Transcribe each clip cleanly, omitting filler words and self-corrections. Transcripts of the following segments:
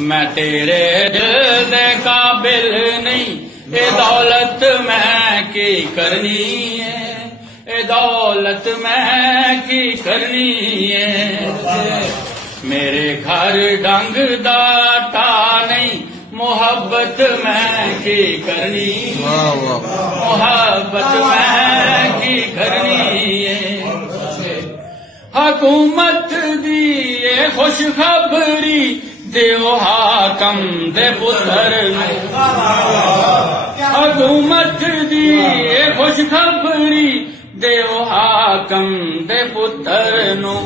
मैं तेरे दिल दे काबिल नहीं, ये दौलत मैं की करनी है, ये दौलत मैं की करनी है। मेरे घर डंग दाटा नहीं, मोहब्बत मैं की करनी, मोहब्बत मैं की करनी है। हुकूमत दी ये खुशखबरी देओ हाकम दे पुत्र, हुकूमत दी ये खुशखबरी देओ हाकम दे पुत्र नो।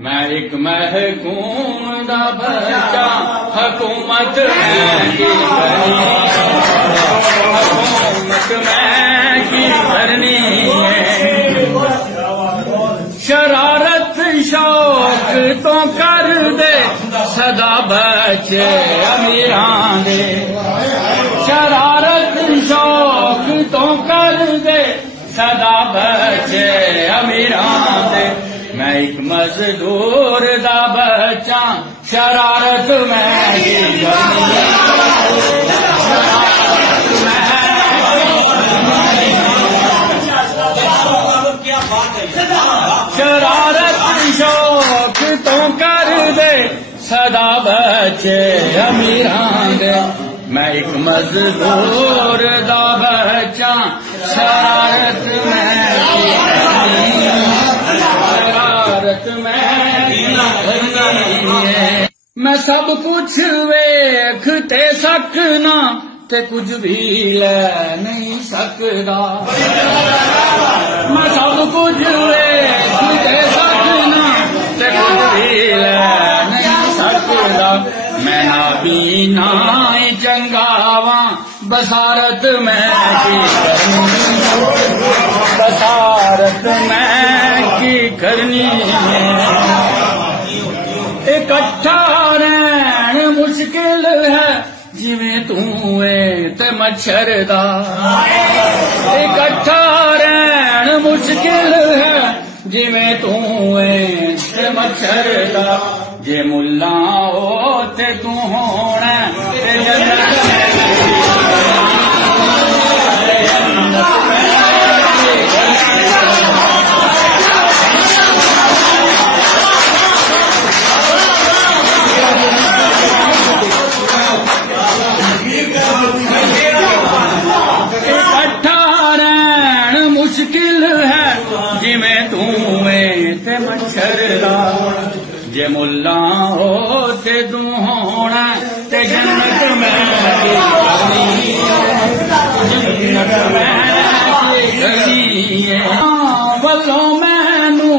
मैं एक महकूम दा बच्चा, हुकूमत मैं की करनी, हुकूमत मैं की करनी है। शरारत शौक तो कर दे सदा बच्चे अमीरां दे, शरारत शौक तो कर दे सदा बच्चे अमीरां दे। मैं एक मजदूर दा बच्चा, शरारत मैं की करनी, शरारत शौक तो कर दे सदा बच्चे अमीरां दे। मैं एक मजदूर दा बच्चा, शरारत मैं की करनी, शरारत मैं की करनी है। मैं सब कुछ वेख ते सकना, ते कुछ भी ले नहीं सकदा। मैं सब कुछ वेख ते सकना, ते कुछ भी ले नहीं सकदा। मैं ना बीना चंगावा, बसारत मैं की करनी, बसारत मैं की करनी है। इकट्ठा रहन मुश्किल है, जिवें तू ते मच्छर दा, इकट्ठा रहन मुश्किल है, जिवें तू ते मच्छर दा। जे मुल्ला हो ते तू होना, ते जन्नत मुश्किल है, जिमें तू ते मच्छर दा। जे मुल्ला हो ते तू होना, ते जन्नत में करनी, जन्नत में करनी है। वल्लों मैनू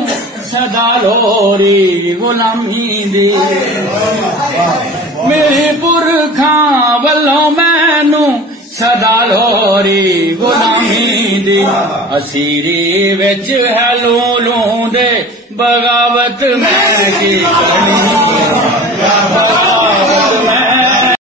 सदा लोरी गुलामी दी, मेरे पुरखा वल्लों मैनू सदा लोरी गुलामी दी। असीरी विच है लूलू दे, बगावत मैं की करनी,